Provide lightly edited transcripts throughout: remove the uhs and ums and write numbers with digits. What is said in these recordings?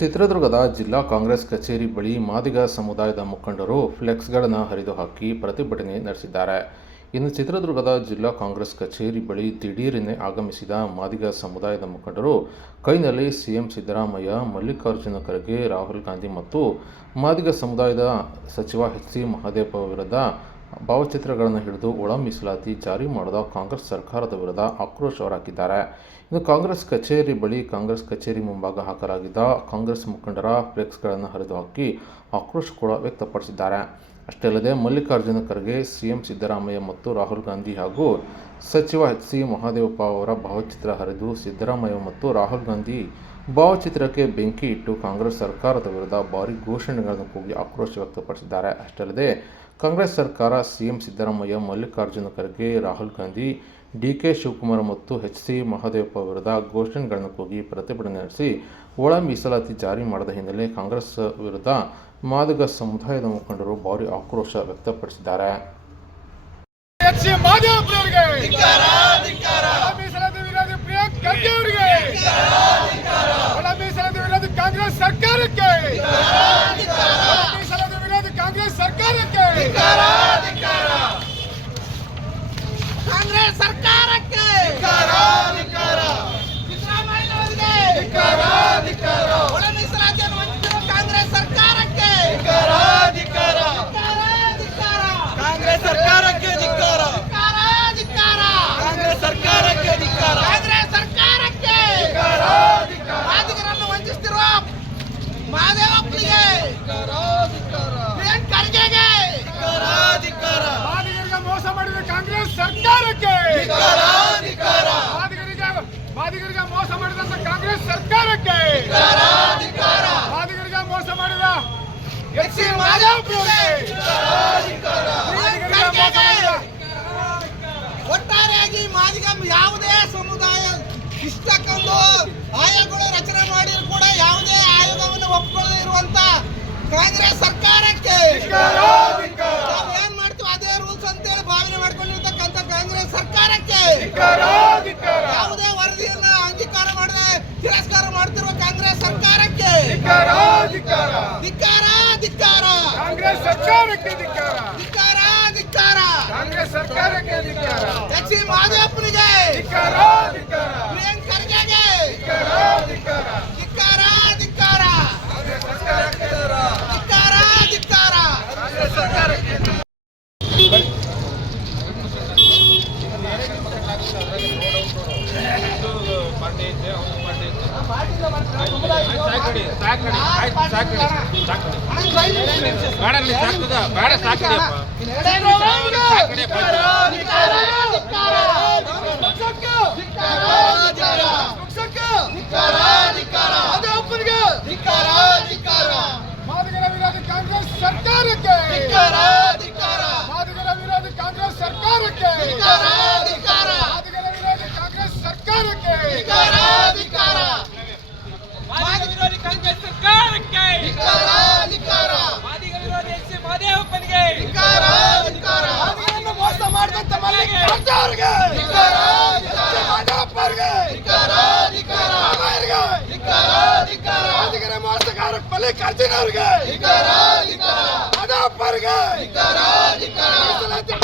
ಚಿತ್ರದುರ್ಗದ ಜಿಲ್ಲಾ ಕಾಂಗ್ರೆಸ್ ಕಚೇರಿ ಬಳಿ ಮಾದಿಗ ಸಮುದಾಯದ ಮುಖಂಡರು ಫ್ಲೆಕ್ಸ್ಗಳನ್ನು ಹರಿದು ಹಾಕಿ ಪ್ರತಿಭಟನೆ ನಡೆಸಿದ್ದಾರೆ. ಇನ್ನು ಚಿತ್ರದುರ್ಗದ ಜಿಲ್ಲಾ ಕಾಂಗ್ರೆಸ್ ಕಚೇರಿ ಬಳಿ ದಿಢೀರನೆ ಆಗಮಿಸಿದ ಮಾದಿಗ ಸಮುದಾಯದ ಮುಖಂಡರು ಕೈನಲ್ಲಿ ಸಿಎಂ ಸಿದ್ದರಾಮಯ್ಯ, ಮಲ್ಲಿಕಾರ್ಜುನ ಖರ್ಗೆ, ರಾಹುಲ್ ಗಾಂಧಿ ಮತ್ತು ಮಾದಿಗ ಸಮುದಾಯದ ಸಚಿವ ಎಚ್ ಸಿ ಮಹದೇವಪ್ಪ ವಿರುದ್ಧ ಭಾವಚಿತ್ರಗಳನ್ನು ಹಿಡಿದು ಒಳ ಮೀಸಲಾತಿ ಜಾರಿ ಮಾಡಿದ ಕಾಂಗ್ರೆಸ್ ಸರ್ಕಾರದ ವಿರುದ್ಧ ಆಕ್ರೋಶ ಹೊರಹಾಕಿದ್ದಾರೆ. ಇನ್ನು ಕಾಂಗ್ರೆಸ್ ಕಚೇರಿ ಬಳಿ ಕಾಂಗ್ರೆಸ್ ಕಚೇರಿ ಮುಂಭಾಗ ಹಾಕಲಾಗಿದ್ದ ಕಾಂಗ್ರೆಸ್ ಮುಖಂಡರ ಫ್ಲೆಕ್ಸ್ಗಳನ್ನು ಹರಿದು ಹಾಕಿ ಆಕ್ರೋಶ ಕೂಡ ವ್ಯಕ್ತಪಡಿಸಿದ್ದಾರೆ. ಅಷ್ಟೇ ಅಲ್ಲದೆ ಮಲ್ಲಿಕಾರ್ಜುನ ಖರ್ಗೆ, ಸಿಎಂ ಸಿದ್ದರಾಮಯ್ಯ ಮತ್ತು ರಾಹುಲ್ ಗಾಂಧಿ ಹಾಗೂ ಸಚಿವ ಎಚ್ ಸಿ ಮಹದೇವಪ್ಪ ಅವರ ಭಾವಚಿತ್ರ ಹರಿದು ಸಿದ್ದರಾಮಯ್ಯ ಮತ್ತು ರಾಹುಲ್ ಗಾಂಧಿ ಭಾವಚಿತ್ರಕ್ಕೆ ಬೆಂಕಿ ಇಟ್ಟು ಕಾಂಗ್ರೆಸ್ ಸರ್ಕಾರದ ವಿರುದ್ಧ ಭಾರೀ ಘೋಷಣೆಗಳನ್ನು ಕೂಗಿ ಆಕ್ರೋಶ ವ್ಯಕ್ತಪಡಿಸಿದ್ದಾರೆ. ಅಷ್ಟೇ ಅಲ್ಲದೆ ಕಾಂಗ್ರೆಸ್ ಸರ್ಕಾರ ಸಿಎಂ ಸಿದ್ದರಾಮಯ್ಯ, ಮಲ್ಲಿಕಾರ್ಜುನ ಖರ್ಗೆ, ರಾಹುಲ್ ಗಾಂಧಿ, ಡಿಕೆ ಶಿವಕುಮಾರ್ ಮತ್ತು ಎಚ್ ಸಿ ಮಹದೇವಪ್ಪ ವಿರುದ್ಧ ಘೋಷಣೆಗಳನ್ನು ಕೂಗಿ ಪ್ರತಿಭಟನೆ ನಡೆಸಿ ಒಳ ಮೀಸಲಾತಿ ಜಾರಿ ಮಾಡದ ಹಿನ್ನೆಲೆ ಕಾಂಗ್ರೆಸ್ ವಿರುದ್ಧ ಮಾದಿಗ ಸಮುದಾಯದ ಮುಖಂಡರು ಭಾರೀ ಆಕ್ರೋಶ ವ್ಯಕ್ತಪಡಿಸಿದ್ದಾರೆ. ಕಾಂಗ್ರೆಸ್ ಸರ್ಕಾರಕ್ಕೆ ಕಾಂಗ್ರೆಸ್ ಸರ್ಕಾರಕ್ಕೆ ಕಾಂಗ್ರೆಸ್ ಸರ್ಕಾರಕ್ಕೆ ಸಿದ್ದರಾಮಯ್ಯನವರಿಗೆ ಒಳ ಮೀಸಲಾತಿಯನ್ನು ವಂಚಿಸಿರುವ ಕಾಂಗ್ರೆಸ್ ಸರ್ಕಾರಕ್ಕೆ ಕಾಂಗ್ರೆಸ್ ಸರ್ಕಾರಕ್ಕೆ ಧಿಕ್ಕಾರ, ಕಾಂಗ್ರೆಸ್ ಸರ್ಕಾರಕ್ಕೆ ಧಿಕ್ಕಾರ, ಕಾಂಗ್ರೆಸ್ ಸರ್ಕಾರಕ್ಕೆ ಮಾದಿಗರನ್ನು ವಂಚಿಸುತ್ತಿರುವ ಮಹದೇವಪ್ಪನಿಗೆ, ಖರ್ಗೆಗೆ, ಮಾದಿಗರಿಗೆ ಮೋಸ ಮಾಡಿದ ಕಾಂಗ್ರೆಸ್ ಸರ್ಕಾರಕ್ಕೆ, ಮಾದಿಗರಿಗೆ ಮೋಸ ಮಾಡಿದಂತ ಕಾಂಗ್ರೆಸ್ ಸರ್ಕಾರಕ್ಕೆ, ಮಾದಿಗರಿಗೆ ಮೋಸ ಮಾಡಿದ ಎಚ್ ಸಿ ಮಹದೇವಪ್ಪನಿಗೆ, ಒಟ್ಟಾರೆಯಾಗಿ ಮಾದಿಗ ಯಾವುದೇ ಸಮುದಾಯ ಇಷ್ಟಕ್ಕೊಂದು ಆಯೋಗಗಳು ರಚನೆ ಮಾಡಿದ್ರು ಕೂಡ ಯಾವುದೇ ಆಯೋಗವನ್ನು ಒಪ್ಪಿಕೊಳ್ಳದೆ ಇರುವಂತ ಕಾಂಗ್ರೆಸ್ ಸರ್ಕಾರಕ್ಕೆ ನಾವು ಏನ್ ಮಾಡ್ತೀವಿ ಅದೇ ರೂಲ್ಸ್ ಅಂತೇಳಿ ಭಾವನೆ ಮಾಡ್ಕೊಂಡಿರ್ತಕ್ಕಂಥ ಕಾಂಗ್ರೆಸ್ ಸರ್ಕಾರಕ್ಕೆ, ಯಾವುದೇ ವರದಿಯನ್ನ ಅಂಗೀಕಾರ ಮಾಡದೆ ತಿರಸ್ಕಾರ ಮಾಡ್ತಿರುವ ಕಾಂಗ್ರೆಸ್ ಸರ್ಕಾರಕ್ಕೆ ಕಾಂಗ್ರೆಸ್ ಸರ್ಕಾರಕ್ಕೆ ಕಾಂಗ್ರೆಸ್ ಸರ್ಕಾರಕ್ಕೆ ಎಚ್ ಸಿ ಮಹದೇವಪ್ಪನಿಗೆ, ಪ್ರಿಯಾಂಕ್ ಖರ್ಗೆಗೆ ಮಾದಿಗರ ವಿರೋಧಿ ಕಾಂಗ್ರೆಸ್ ಸರ್ಕಾರಕ್ಕೆ, ಮಾದಿಗರ ವಿರೋಧಿ ಕಾಂಗ್ರೆಸ್ ಸರ್ಕಾರಕ್ಕೆ, ಮಾದಿಗರ ವಿರೋಧಿ ಕಾಂಗ್ರೆಸ್ ಸರ್ಕಾರಕ್ಕೆ, ಮಾದಿಗ ವಿರೋಧಿ ಕಾಂಗ್ರೆಸ್ ಸರ್ಕಾರಕ್ಕೆ, ಮಾದಿಗ ವಿರೋಧಿ ಎಚ್ ಸಿ ಮಹದೇವಪ್ಪನಿಗೆ, ಮಾದಿಗರನ್ನು ಮೋಸ ಮಾಡಿದಂತ ಮಲ್ಲಿಕಾರ್ಜುನರಿಗೆ, ಮಾದಿಗರ ಮೋಸಗಾರ ಮಲ್ಲಿಕಾರ್ಜುನ ಅವರಿಗೆ, ಮಹದೇವಪ್ಪರಿಗೆ,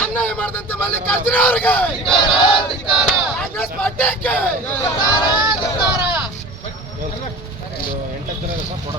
ಅನ್ಯಾಯ ಮಾಡಿದಂತ ಮಲ್ಲಿಕಾರ್ಜುನ ಅವರಿಗೆ ಕಾಂಗ್ರೆಸ್ ಪಾರ್ಟಿಗೆ ಎಂಟತ್ತು ಜನ ಫೋಟೋ